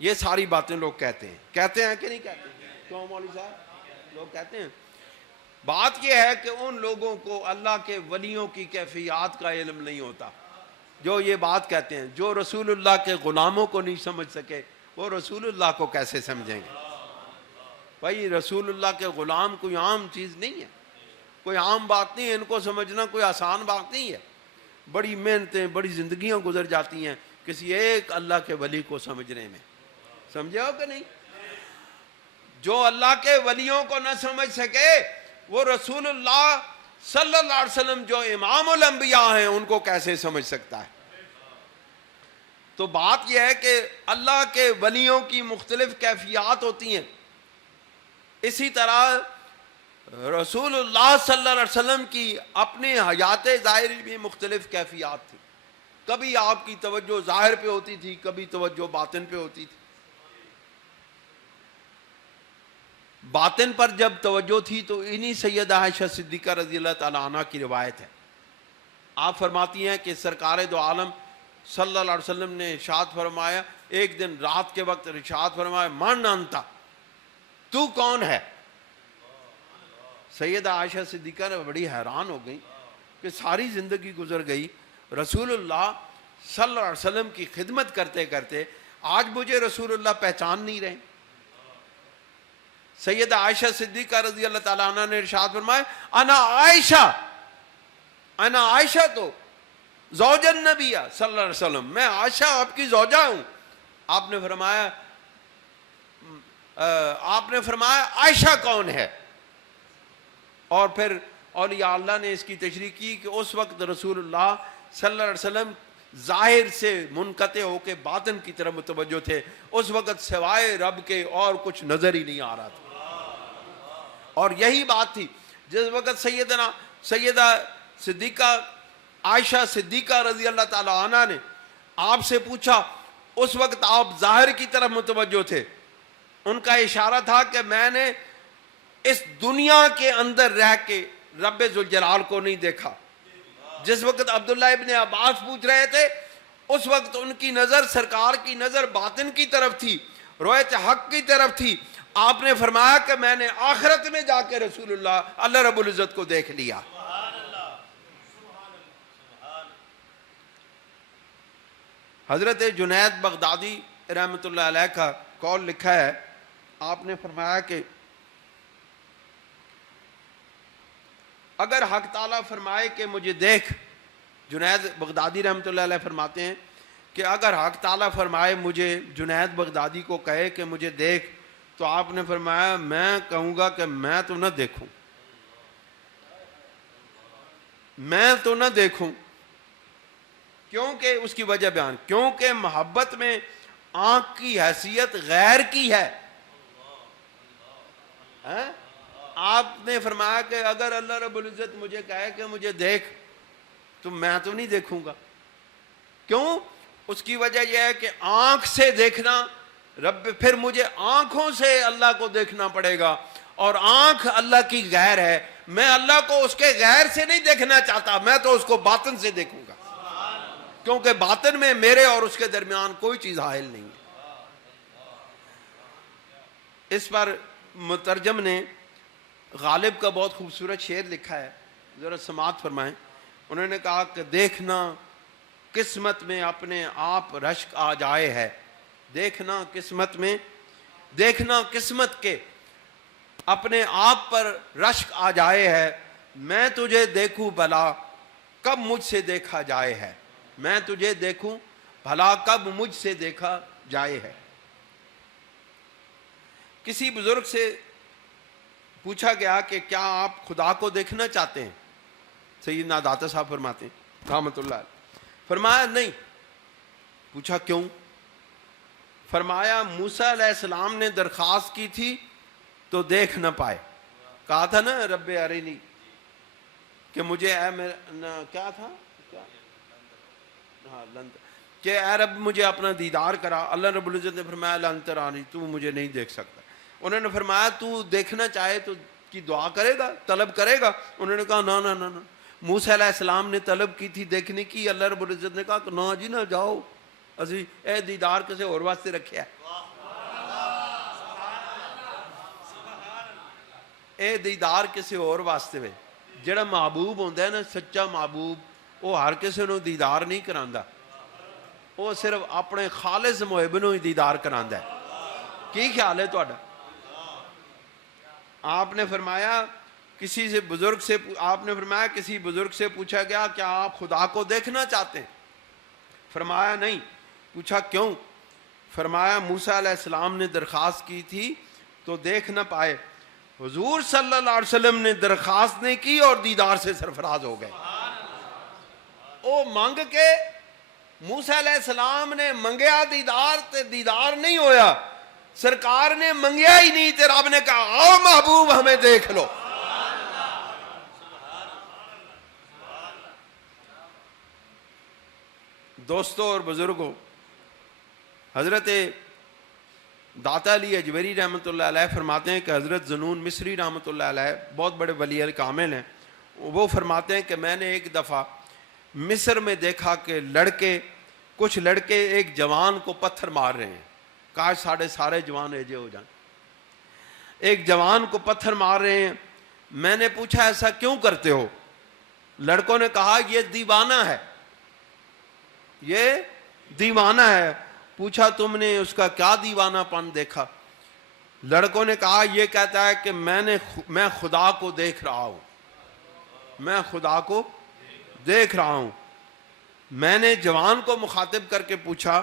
یہ ساری باتیں لوگ کہتے ہیں کہ نہیں کہتے؟ کیوں مولوی صاحب؟ لوگ کہتے ہیں۔ بات یہ ہے کہ ان لوگوں کو اللہ کے ولیوں کی کیفیات کا علم نہیں ہوتا جو یہ بات کہتے ہیں۔ جو رسول اللہ کے غلاموں کو نہیں سمجھ سکے وہ رسول اللہ کو کیسے سمجھیں گے؟ بھائی رسول اللہ کے غلام کوئی عام چیز نہیں ہے، کوئی عام بات نہیں ہے، ان کو سمجھنا کوئی آسان بات نہیں ہے۔ بڑی محنتیں، بڑی زندگیاں گزر جاتی ہیں کسی ایک اللہ کے ولی کو سمجھنے میں، سمجھے ہو کہ نہیں؟ جو اللہ کے ولیوں کو نہ سمجھ سکے وہ رسول اللہ صلی اللہ علیہ وسلم جو امام الانبیاء ہیں ان کو کیسے سمجھ سکتا ہے؟ تو بات یہ ہے کہ اللہ کے ولیوں کی مختلف کیفیات ہوتی ہیں، اسی طرح رسول اللہ صلی اللہ علیہ وسلم کی اپنے حیات ظاہری بھی مختلف کیفیات تھی۔ کبھی آپ کی توجہ ظاہر پہ ہوتی تھی، کبھی توجہ باطن پہ ہوتی تھی۔ باطن پر جب توجہ تھی تو انہی سیدہ عائشہ صدیقہ رضی اللہ تعالیٰ عنہ کی روایت ہے۔ آپ فرماتی ہیں کہ سرکار دو عالم صلی اللہ علیہ وسلم نے ارشاد فرمایا، ایک دن رات کے وقت ارشاد فرمایا من انت، تو کون ہے؟ سیدہ عائشہ صدیقہ نے بڑی حیران ہو گئی کہ ساری زندگی گزر گئی رسول اللہ صلی اللہ علیہ وسلم کی خدمت کرتے کرتے، آج مجھے رسول اللہ پہچان نہیں رہے۔ سیدہ عائشہ صدیقہ رضی اللہ تعالیٰ عنہ نے ارشاد فرمایا انا عائشہ تو زوج النبی صلی اللہ علیہ وسلم، میں عائشہ آپ کی زوجہ ہوں۔ آپ نے فرمایا عائشہ کون ہے؟ اور پھر اولیاء اللہ نے اس کی تشریح کی کہ اس وقت رسول اللہ صلی اللہ علیہ وسلم ظاہر سے منقطع ہو کے باطن کی طرف متوجہ تھے. اس وقت سوائے رب کے اور کچھ نظر ہی نہیں آ رہا تھا. اور یہی بات تھی جس وقت سیدہ صدیقہ عائشہ صدیقہ رضی اللہ تعالی عنہ نے آپ سے پوچھا، اس وقت آپ ظاہر کی طرف متوجہ تھے. ان کا اشارہ تھا کہ میں نے اس دنیا کے اندر رہ کے رب ذوالجلال کو نہیں دیکھا. جس وقت عبداللہ ابن عباس پوچھ رہے تھے اس وقت ان کی نظر، سرکار کی نظر باطن کی طرف تھی، رویت حق کی طرف تھی. آپ نے فرمایا کہ میں نے آخرت میں جا کے رسول اللہ رب العزت کو دیکھ لیا. حضرت جنید بغدادی رحمۃ اللہ علیہ کا قول لکھا ہے. آپ نے فرمایا کہ اگر حق تعالیٰ فرمائے کہ مجھے دیکھ، جنید بغدادی رحمۃ اللہ علیہ فرماتے ہیں کہ اگر حق تعالیٰ فرمائے مجھے، جنید بغدادی کو کہے کہ مجھے دیکھ، تو آپ نے فرمایا میں کہوں گا کہ میں تو نہ دیکھوں، میں تو نہ دیکھوں. کیونکہ اس کی وجہ بیان، کیونکہ محبت میں آنکھ کی حیثیت غیر کی ہے. آپ نے فرمایا کہ اگر اللہ رب العزت مجھے کہے کہ مجھے دیکھ تو میں تو نہیں دیکھوں گا. کیوں؟ اس کی وجہ یہ ہے کہ آنکھ سے دیکھنا رب، پھر مجھے آنکھوں سے اللہ کو دیکھنا پڑے گا، اور آنکھ اللہ کی غیر ہے. میں اللہ کو اس کے غیر سے نہیں دیکھنا چاہتا، میں تو اس کو باطن سے دیکھوں گا، کیونکہ باطن میں میرے اور اس کے درمیان کوئی چیز حائل نہیں ہے. اس پر مترجم نے غالب کا بہت خوبصورت شعر لکھا ہے، ذرا سماعت فرمائیں. انہوں نے کہا کہ دیکھنا قسمت میں اپنے آپ رشک آ جائے ہے، دیکھنا قسمت میں، دیکھنا قسمت کے اپنے آپ پر رشک آ جائے ہے. میں تجھے دیکھوں بھلا کب مجھ سے دیکھا جائے ہے، میں تجھے دیکھوں بھلا کب مجھ سے دیکھا جائے ہے. کسی بزرگ سے پوچھا گیا کہ کیا آپ خدا کو دیکھنا چاہتے ہیں؟ سیدنا داتا صاحب فرماتے ہیں رحمۃ اللہ علیہ، فرمایا نہیں. پوچھا کیوں؟ فرمایا موسیٰ علیہ السلام نے درخواست کی تھی تو دیکھ نہ پائے. کہا تھا نا رب ارینی، کہ مجھے کیا تھا کہ اے رب مجھے اپنا دیدار کرا. اللہ رب العزت نے فرمایا لن ترانی، تو مجھے نہیں دیکھ سکتا. انہوں نے فرمایا تو دیکھنا چاہے تو کی دعا کرے گا، طلب کرے گا؟ انہوں نے کہا نہ نہ نہ نہ. موسیٰ علیہ السلام نے طلب کی تھی دیکھنے کی، اللہ رب العزت نے کہا کہ نہ جی نہ جاؤ، اسی اے دیدار کسے اور واسطے رکھیا ہے، اے دیدار کسے اور واسطے وے. جڑا محبوب ہوندا ہے نا، سچا محبوب، وہ ہر کسے نو دیدار نہیں کراندا، وہ صرف اپنے خالص محب نو ہی دیدار کراندا ہے. کی خیال ہے تہاڈا؟ آپ نے فرمایا کسی سے بزرگ سے، آپ نے فرمایا کسی بزرگ سے پوچھا گیا کیا آپ خدا کو دیکھنا چاہتے ہیں؟ فرمایا نہیں. پوچھا کیوں؟ فرمایا موسیٰ علیہ السلام نے درخواست کی تھی تو دیکھ نہ پائے. حضور صلی اللہ علیہ وسلم نے درخواست نہیں کی اور دیدار سے سرفراز ہو گئے. او مانگ کے موسیٰ علیہ السلام نے منگیا دیدار تے دیدار نہیں ہویا، سرکار نے منگیا ہی نہیں تے رب نے کہا آؤ محبوب ہمیں دیکھ لو. دوستو اور بزرگوں، حضرت داتا علی اجویری رحمۃ اللہ علیہ فرماتے ہیں کہ حضرت ذنون مصری رحمۃ اللہ علیہ بہت بڑے ولی کامل ہیں. وہ فرماتے ہیں کہ میں نے ایک دفعہ مصر میں دیکھا کہ کچھ لڑکے ایک جوان کو پتھر مار رہے ہیں. کاش سارے جوان ایجے ہو جائیں. ایک جوان کو پتھر مار رہے ہیں. میں نے پوچھا ایسا کیوں کرتے ہو؟ لڑکوں نے کہا یہ دیوانہ ہے، یہ دیوانہ ہے. پوچھا تم نے اس کا کیا دیوانہ پن دیکھا؟ لڑکوں نے کہا یہ کہتا ہے کہ میں خدا کو دیکھ رہا ہوں، میں خدا کو دیکھ رہا ہوں. میں نے جوان کو مخاطب کر کے پوچھا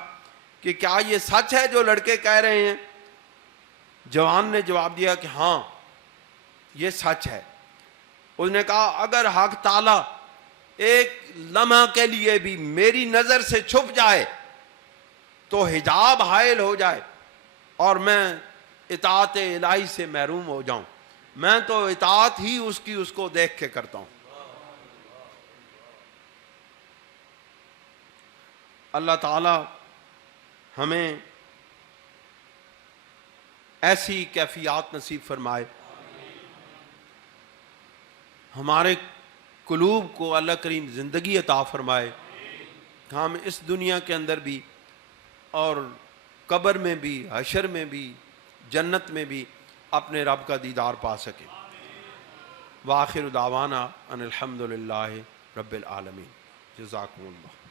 کہ کیا یہ سچ ہے جو لڑکے کہہ رہے ہیں؟ جوان نے جواب دیا کہ ہاں یہ سچ ہے. اس نے کہا اگر حق تعالی ایک لمحہ کے لیے بھی میری نظر سے چھپ جائے تو حجاب حائل ہو جائے اور میں اطاعت الہی سے محروم ہو جاؤں. میں تو اطاعت ہی اس کی اس کو دیکھ کے کرتا ہوں. اللہ تعالی ہمیں ایسی کیفیات نصیب فرمائے. ہمارے قلوب کو اللہ کریم زندگی عطا فرمائے. ہم اس دنیا کے اندر بھی اور قبر میں بھی، حشر میں بھی، جنت میں بھی اپنے رب کا دیدار پا سکیں. وآخر دعوانا ان الحمد للہ رب العالمین. جزاکم اللہ.